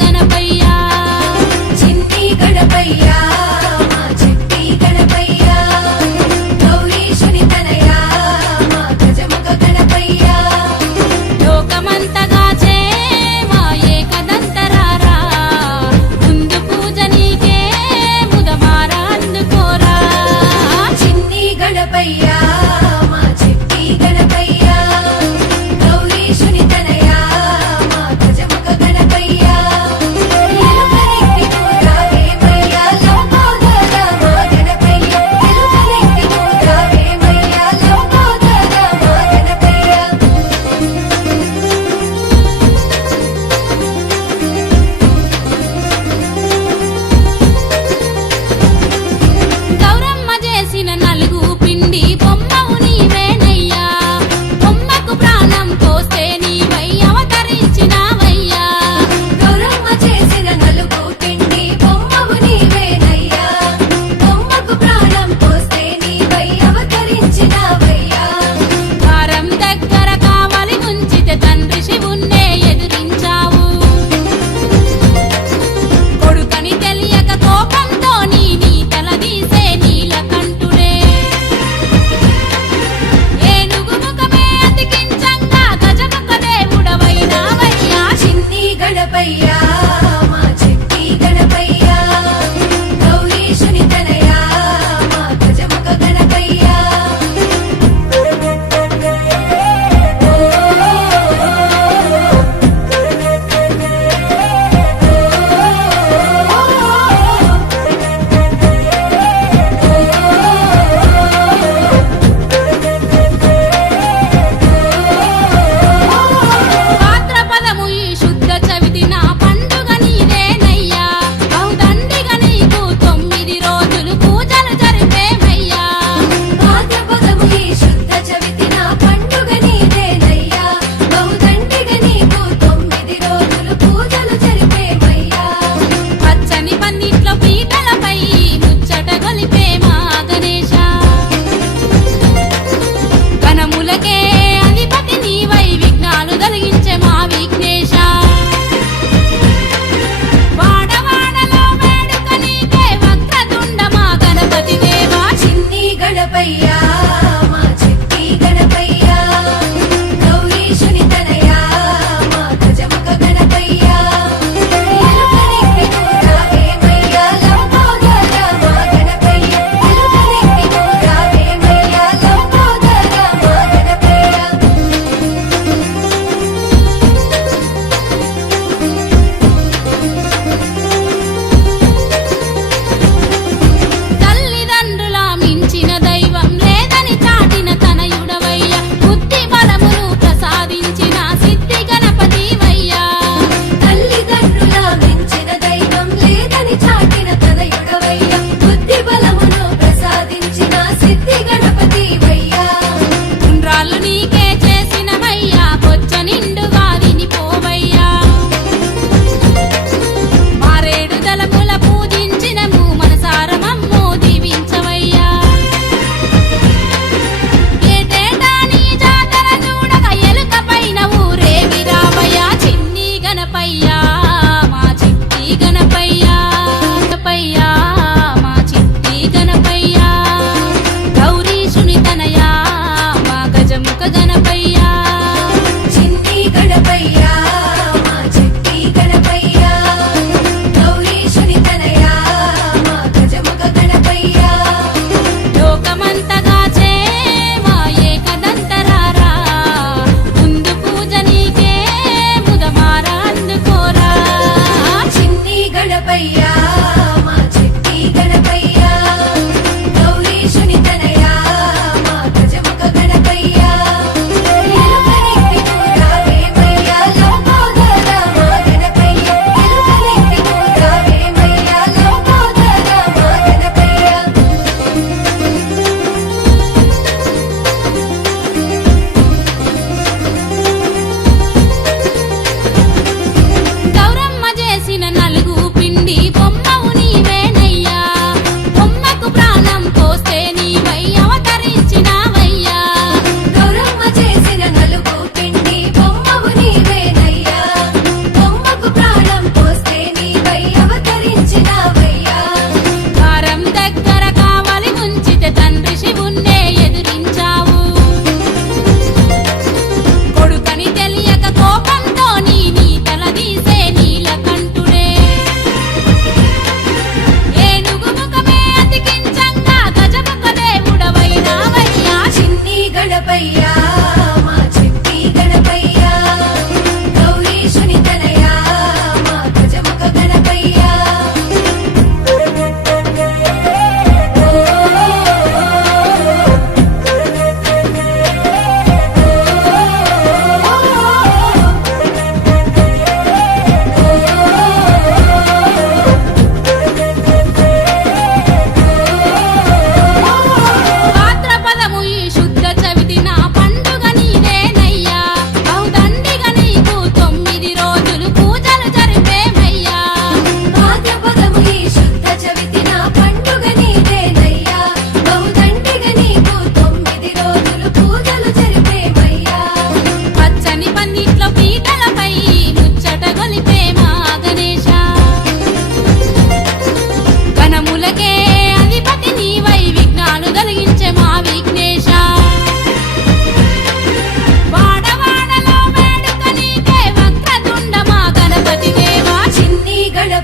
గణపయ్యా చిన్ని గణపయ్యా మా చెట్టి గణపయ్యా గౌరీశుని తనయా మా గజముఖ గణపయ్యా లోకమంతగాచే మా ఏకదంతరారా ముందు పూజ నీకే ముదమార అందుకోరా చిన్ని గణపయ్యా మా చెట్టి గణపయ్యా గౌరీశుని తనయా మా గజముఖ గణపయ్యా ఎలుకనెక్కి నూరావేమయ్యా లంబోదర మా గణపయ్యా ఎలుకనెక్కి నూరావేమయ్యా లంబోదర మా గణపయ్యా గౌరమ్మ చేసిన నలుగు పిండి బొమ్మవు నీవేనయ్యా బొమ్మకు ప్రాణం పోస్తే నీవై అవతరించినావయ్యా గౌరమ్మ చేసిన నలుగు పిండి బొమ్మవు నీవేనయ్యా బొమ్మకు ప్రాణం పోస్తే నీవై అవతరించినావయ్యా వారం దగ్గర కావలి ఉంచితే తండ్రి శివున్నే ఎదురించావు కొడుకని తెలియక కోపంతో నీ తలదీసే నీలకంఠుడే ఏనుగు ముఖమే అతికించంగా గజముఖ దేవుడవైనావయ్యా చిన్ని గణపయ్యా మా చెట్టి గణపయ్యా గౌరీశుని తనయా మా గజముఖ గణపయ్యా భాద్రపదము ఈ శుద్ధ చవితి నా పండుగ నీదేనయ్యా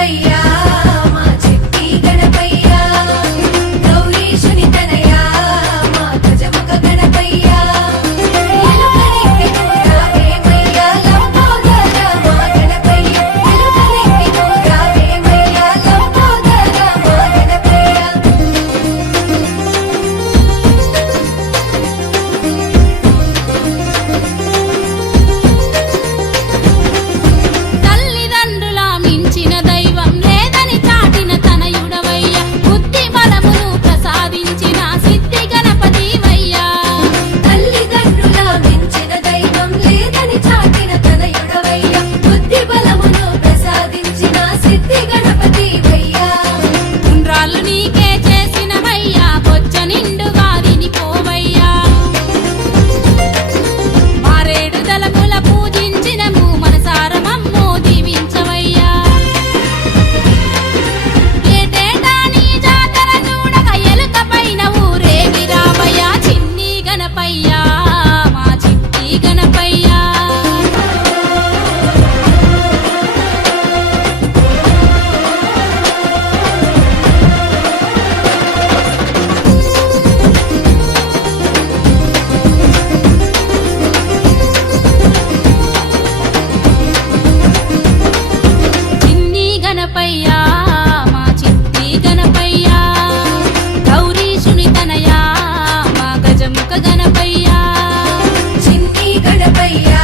గణపయ్యా మా చిట్టి గణపయ్యా గౌరీశుని తనయా మా గజముఖ గణపయ్యా ఎలుకనెక్కి రావేమయ్యా లంబోదర మా గణపయ్యా ఎలుకనెక్కి రావేమయ్యా లంబోదర మా గణపయ్యా తల్లిదండ్రుల మించిన దైవం లేదని చాటిన తనయుడవయ్యా బుద్ధి బలమును ప్రసాదించిన సిద్ధి గణపతివయ్యా తల్లిదండ్రుల మించిన దైవం లేదని చాటిన తనయుడవయ్యా బుద్ధి బలమును ప్రసాదించిన సిద్ధి గణపతివయ్యా ఉండ్రాళ్ళు నీకే చేసినవయ్యా బొచ్చ నిండుగా తినిపోవయ్యా మారేడు దళముల పూజించినము మనసార మమ్ము దీవించవయ్యా ఏటేటా నీ జాతర చూడక ఎలుక పైన ఊరేగి రావయ్యా చిన్ని గణపయ్యా మా చిట్టి గణపయ్యా చిన్ని గణపయ్యా మా చిట్టి గణపయ్యా గౌరీశుని తనయా మా గజముఖ గణపయ్యా చిన్ని గణపయ్యా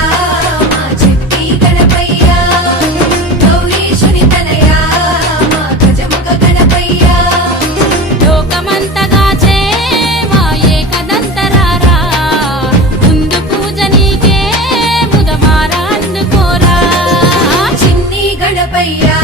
మా చిట్టి గణపయ్యా గౌరీశుని తనయా మా గజముఖ గణపయ్యా లోకమంతగా చే మా ఏకదంతరారా ముందు పూజ నీకే ముదమారా అందుకోరా చిన్ని గణపయ్యా